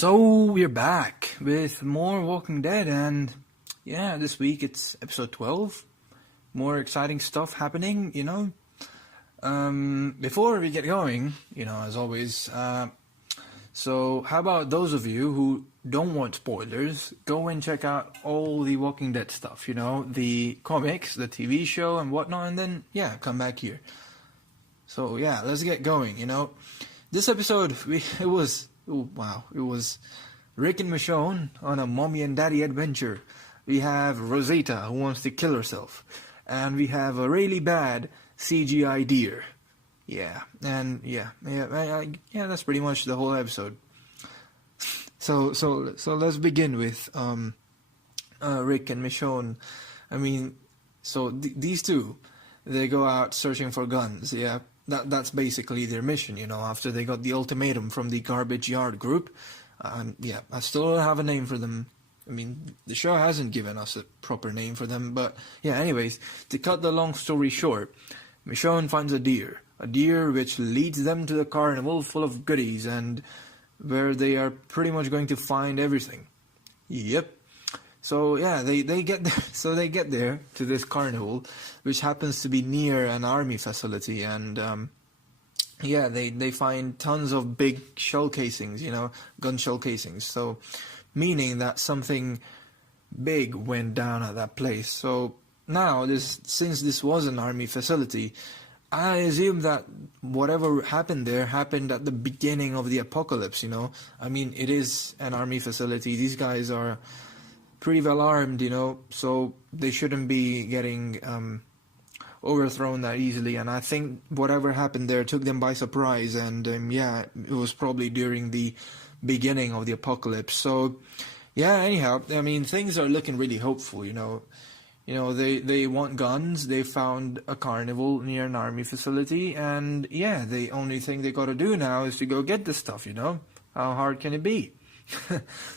So we're back with more Walking Dead, and yeah, this week it's episode 12. More exciting stuff happening. Before we get going, as always, so how about those of you who don't want spoilers, go and check out all the Walking Dead stuff, the comics, the TV show and whatnot, and then, yeah, come back here. So yeah, let's get going, This episode, it was Rick and Michonne on a mommy and daddy adventure. We have Rosita who wants to kill herself. And we have a really bad CGI deer. Yeah, and yeah, that's pretty much the whole episode. So let's begin with Rick and Michonne. These two, they go out searching for guns, yeah. That's basically their mission, after they got the ultimatum from the Garbage Yard group. I still don't have a name for them. The show hasn't given us a proper name for them, but yeah, anyways, to cut the long story short, Michonne finds a deer which leads them to the carnival full of goodies and where they are pretty much going to find everything. Yep. So yeah, they get there to this carnival, which happens to be near an army facility, and they find tons of big shell casings, gun shell casings. So meaning that something big went down at that place. So now since this was an army facility, I assume that whatever happened there happened at the beginning of the apocalypse. It is an army facility. These guys are pretty well armed, so they shouldn't be getting overthrown that easily, and I think whatever happened there took them by surprise, and it was probably during the beginning of the apocalypse. So yeah, anyhow, things are looking really hopeful, they want guns, they found a carnival near an army facility, and yeah, the only thing they gotta do now is to go get the stuff, how hard can it be?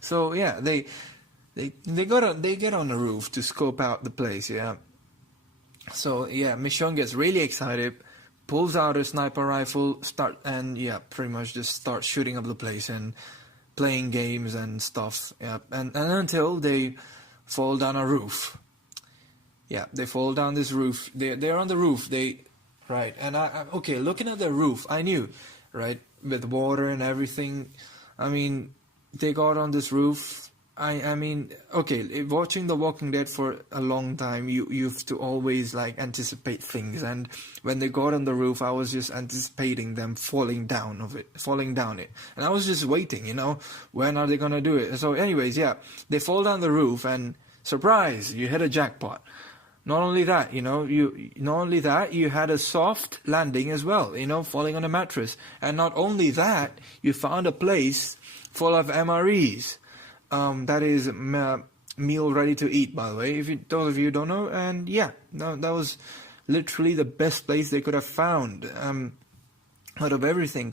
So yeah, They get on the roof to scope out the place, yeah. So yeah, Michonne gets really excited, pulls out her sniper rifle, pretty much just start shooting up the place and playing games and stuff, yeah. And until they fall down a roof. Yeah, they fall down this roof. They're on the roof. Right. And looking at the roof, I knew, right, with water and everything. They got on this roof. Watching The Walking Dead for a long time, you have to always anticipate things, and when they got on the roof, I was just anticipating them falling down it, and I was just waiting, when are they gonna do it? So anyways, yeah, they fall down the roof, and surprise, you hit a jackpot. Not only that, you had a soft landing as well, falling on a mattress, and not only that, you found a place full of MREs. That is meal ready to eat, by the way, those of you don't know. And yeah, no, that was literally the best place they could have found out of everything.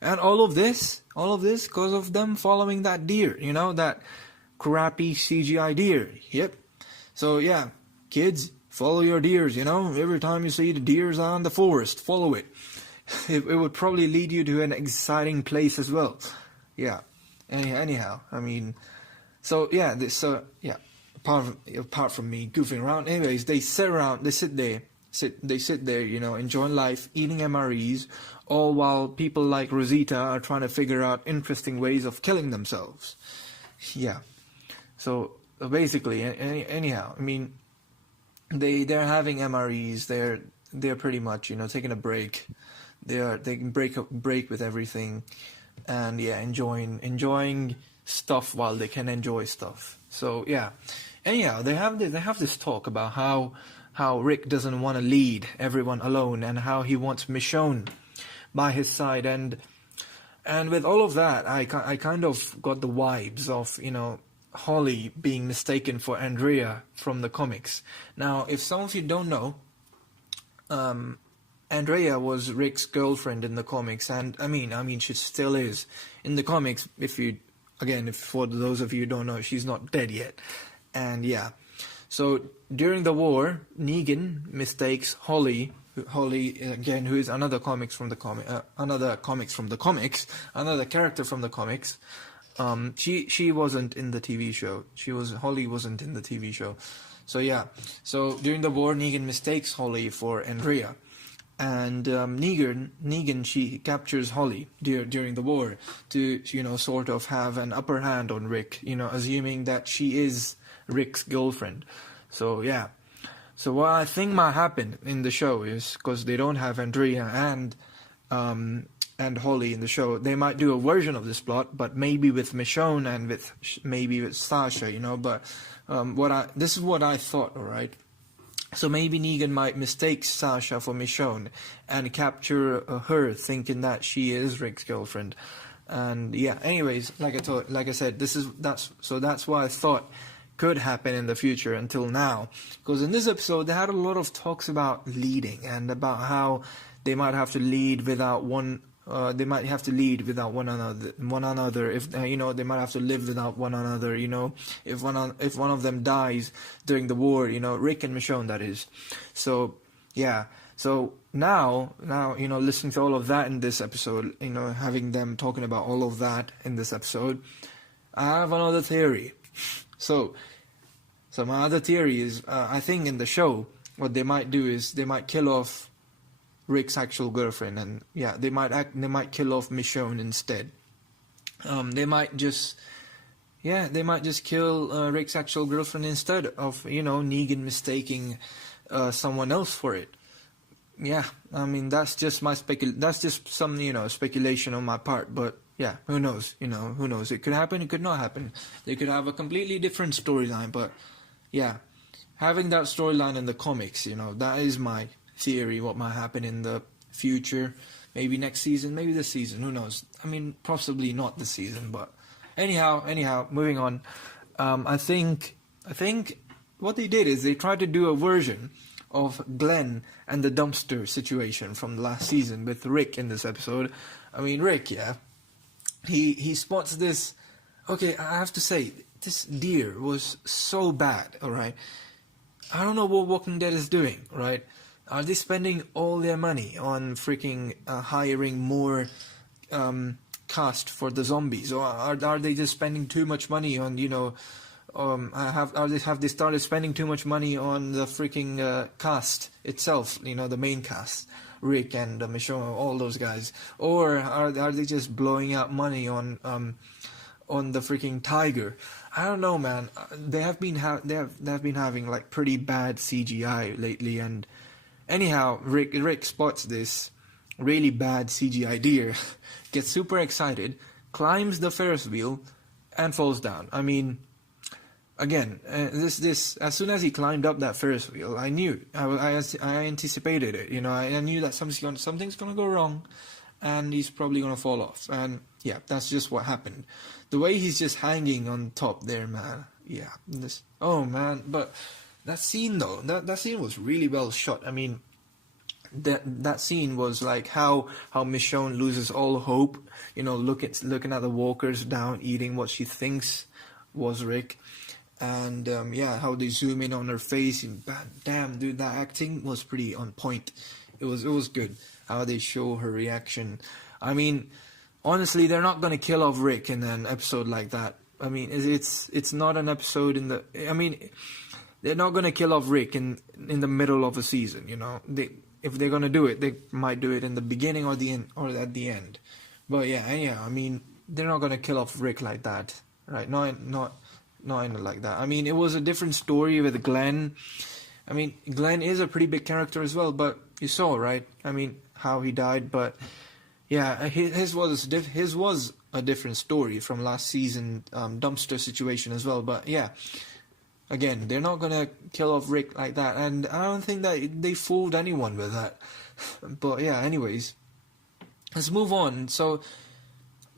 And all of this because of them following that deer, that crappy CGI deer. Yep. So yeah, kids, follow your deers, every time you see the deers out in the forest, follow it. It would probably lead you to an exciting place as well. Yeah. Anyhow, apart from me goofing around, anyways, they sit there, enjoying life, eating MREs, all while people like Rosita are trying to figure out interesting ways of killing themselves. Yeah. So basically, anyhow, they're having MREs. They're pretty much, taking a break. They can break with everything. And yeah, enjoying stuff while they can enjoy stuff. So yeah, anyhow, they have this talk about how Rick doesn't want to lead everyone alone, and how he wants Michonne by his side, and with all of that, I kind of got the vibes of Holly being mistaken for Andrea from the comics. Now, if some of you don't know, Andrea was Rick's girlfriend in the comics, and she still is in the comics. If for those of you who don't know, she's not dead yet. And yeah, so during the war, Negan mistakes Holly again, who is another character from the comics, She wasn't in the TV show. Holly wasn't in the TV show. So yeah. So during the war, Negan mistakes Holly for Andrea, and Negan she captures Holly during the war to sort of have an upper hand on Rick. Assuming that she is Rick's girlfriend. So yeah. So what I think might happen in the show is, because they don't have Andrea and Holly in the show, they might do a version of this plot, but maybe with Michonne and maybe with Sasha, But this is what I thought, all right. So maybe Negan might mistake Sasha for Michonne and capture her, thinking that she is Rick's girlfriend. And yeah, anyways, like I said, that's what I thought could happen in the future until now. Because in this episode, they had a lot of talks about leading and about how they might have to lead without one. They might have to lead without one another. If they might have to live without one another. If one of them dies during the war, Rick and Michonne, that is. So yeah. So now, listening to all of that in this episode, having them talking about all of that in this episode, I have another theory. So my other theory is, I think in the show, what they might do is they might kill off Rick's actual girlfriend, and yeah, they might kill off Michonne instead. They might just kill Rick's actual girlfriend instead of Negan mistaking someone else for it. Yeah, I mean that's just some speculation on my part, but yeah, who knows? Who knows? It could happen, it could not happen. They could have a completely different storyline, but yeah, having that storyline in the comics, that is my theory what might happen in the future. Maybe next season, maybe this season, who knows? I mean, possibly not this season, but anyhow, moving on. I think what they did is they tried to do a version of Glenn and the dumpster situation from the last season with Rick in this episode. I mean, Rick, yeah, he spots this. Okay, I have to say, this deer was so bad, alright? I don't know what Walking Dead is doing, right? Are they spending all their money on freaking hiring more cast for the zombies, or are they just spending too much money on have they started spending too much money on the freaking cast itself? The main cast, Rick and Michonne, all those guys, or are they just blowing out money on the freaking tiger? I don't know, man. They have been having like pretty bad CGI lately, and anyhow, Rick spots this really bad CGI deer, gets super excited, climbs the Ferris wheel, and falls down. I mean, again, this as soon as he climbed up that Ferris wheel, I knew, I anticipated it. I knew that something's gonna go wrong, and he's probably gonna fall off. And yeah, that's just what happened. The way he's just hanging on top there, man. Yeah, but that scene though, that scene was really well shot. I mean, that scene was like how Michonne loses all hope. Looking at the walkers down, eating what she thinks was Rick, and how they zoom in on her face. And damn, dude, that acting was pretty on point. It was good how they show her reaction. I mean, honestly, they're not gonna kill off Rick in an episode like that. I mean, it's not an episode in the. I mean, they're not gonna kill off Rick in the middle of a season. If they're gonna do it, they might do it in the beginning or the end or at the end. But yeah, I mean, they're not gonna kill off Rick like that, right? Not like that. I mean, it was a different story with Glenn. I mean, Glenn is a pretty big character as well, but you saw, right? I mean, how he died, but yeah, his was a different story from last season, dumpster situation as well. But yeah, again, they're not gonna kill off Rick like that, and I don't think that they fooled anyone with that. But yeah, anyways, let's move on. So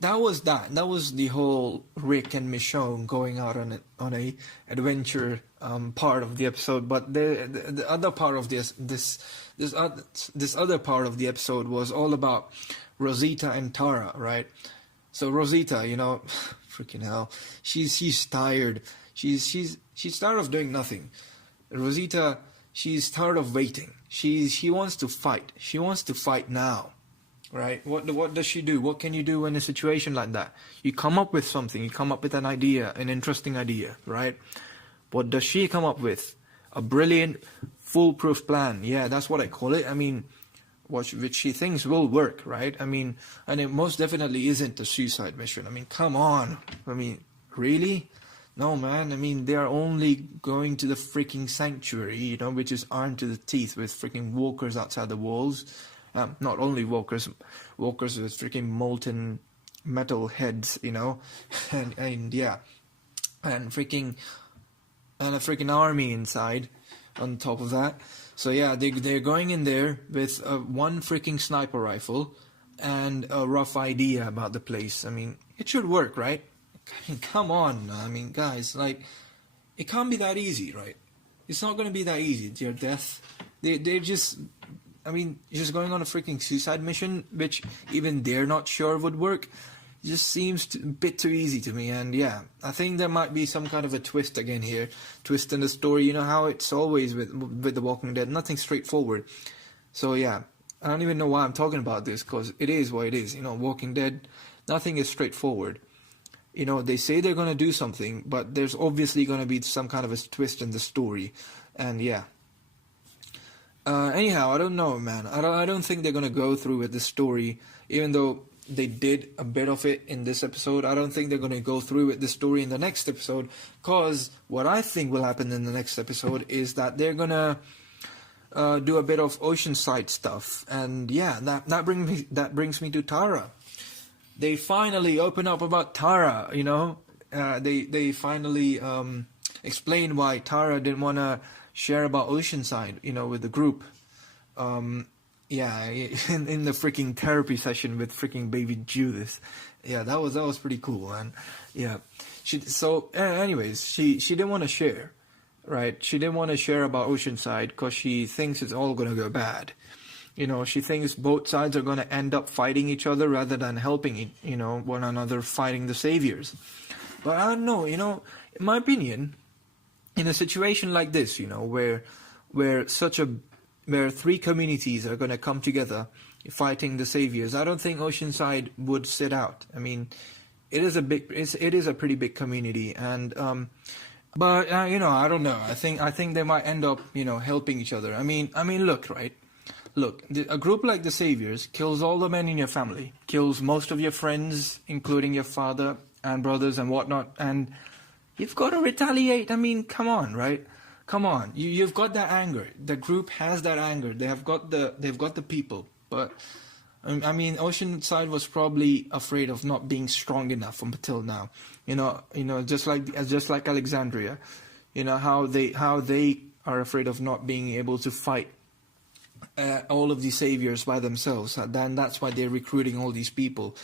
that was the whole Rick and Michonne going out on a adventure part of the episode. But the other part of this other part of the episode was all about Rosita and Tara, right? So Rosita, freaking hell, she's tired. She's tired of doing nothing. Rosita, she's tired of waiting. She wants to fight. She wants to fight now. right? What does she do? What can you do in a situation like that? You come up with something. You come up with an idea, an interesting idea, right? What does she come up with? A brilliant, foolproof plan. Yeah, that's what I call it. I mean, which she thinks will work, right? I mean, and it most definitely isn't a suicide mission. I mean, come on. I mean, really? No, man. I mean, they are only going to the freaking sanctuary, you know, which is armed to the teeth with freaking walkers outside the walls. Not only walkers with freaking molten metal heads, you know, and yeah, and a freaking army inside on top of that. So yeah, they're going in there with one freaking sniper rifle and a rough idea about the place. I mean, it should work, right? I mean, come on. I mean, guys, like, it can't be that easy, right? It's not going to be that easy, dear death. They're just, I mean, just going on a freaking suicide mission, which even they're not sure would work. Just seems a bit too easy to me. And yeah, I think there might be some kind of a twist again here. Twist in the story. You know how it's always with The Walking Dead. Nothing straightforward. So yeah, I don't even know why I'm talking about this, because it is what it is. You know, Walking Dead, nothing is straightforward. You know, they say they're going to do something, but there's obviously going to be some kind of a twist in the story. And yeah. Anyhow, I don't know, man. I don't think they're going to go through with the story, even though they did a bit of it in this episode. I don't think they're going to go through with the story in the next episode, because what I think will happen in the next episode is that they're going to do a bit of Oceanside stuff. And yeah, that brings me to Tara. They finally open up about Tara, you know. They finally explain why Tara didn't want to share about Oceanside, you know, with the group. Yeah, in the freaking therapy session with freaking baby Judith. Yeah, that was pretty cool, man. Yeah. Anyways, she didn't want to share, right? She didn't want to share about Oceanside because she thinks it's all going to go bad. You know, she thinks both sides are going to end up fighting each other rather than helping, you know, one another fighting the saviors. But I don't know, you know, in my opinion, in a situation like this, you know, where three communities are going to come together fighting the saviors, I don't think Oceanside would sit out. I mean, it is a pretty big community, and but you know, I don't know. I think they might end up, you know, helping each other. I mean, look, right? Look, a group like the Saviors kills all the men in your family, kills most of your friends, including your father and brothers and whatnot, and you've got to retaliate. I mean, come on, right? Come on, you've got that anger. The group has that anger. They've got the people. But I mean, Oceanside was probably afraid of not being strong enough until now. You know, just like Alexandria. You know how they are afraid of not being able to fight all of these saviors by themselves. Then that's why they're recruiting all these people.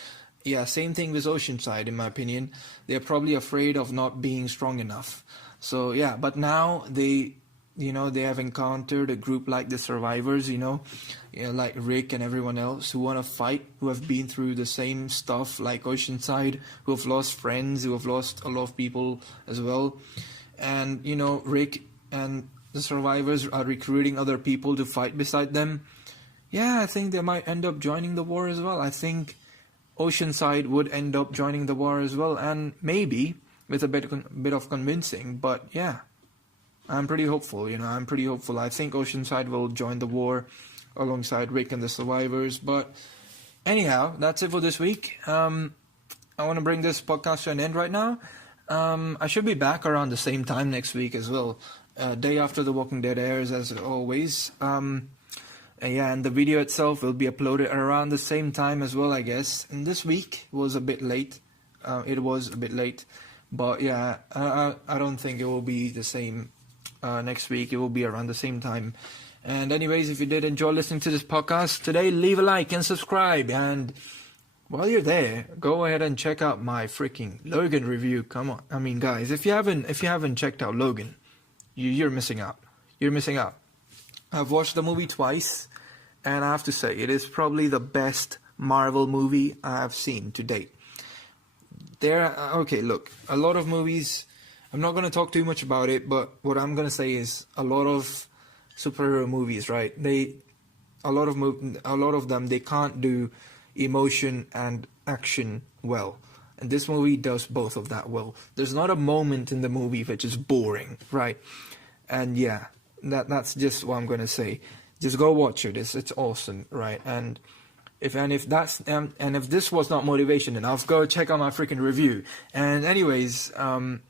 Yeah, same thing with Oceanside, in my opinion. They're probably afraid of not being strong enough. So yeah, but now they have encountered a group like the Survivors, you know, like Rick and everyone else who want to fight, who have been through the same stuff like Oceanside, who have lost friends, who have lost a lot of people as well. And, you know, Rick and the Survivors are recruiting other people to fight beside them. Yeah, I think they might end up joining the war as well. I think Oceanside would end up joining the war as well, and maybe with a bit of convincing. But yeah, I'm pretty hopeful. You know, I'm pretty hopeful. I think Oceanside will join the war alongside Rick and the Survivors. But anyhow, that's it for this week. I want to bring this podcast to an end right now. I should be back around the same time next week as well. Day after The Walking Dead airs, as always. Yeah, and the video itself will be uploaded around the same time as well, I guess. And this week was a bit late. It was a bit late. But yeah, I don't think it will be the same next week. It will be around the same time. And anyways, if you did enjoy listening to this podcast today, leave a like and subscribe. And while you're there, go ahead and check out my freaking Logan review. Come on. I mean, guys, if you haven't checked out Logan, you're missing out. You're missing out. I've watched the movie twice, and I have to say, it is probably the best Marvel movie I have seen to date. Okay, look, a lot of movies, I'm not going to talk too much about it, but what I'm going to say is a lot of superhero movies, right? A lot of them, they can't do emotion and action well. And this movie does both of that well. There's not a moment in the movie which is boring, right? And yeah, that's just what I'm gonna say. Just go watch it. It's awesome, right? And if this was not motivation enough, go check out my freaking review. And anyways, and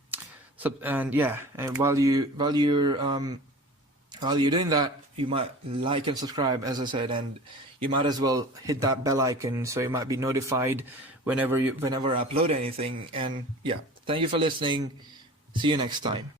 while you're doing that, you might like and subscribe, as I said, and you might as well hit that bell icon so you might be notified whenever I upload anything. And yeah, thank you for listening. See you next time.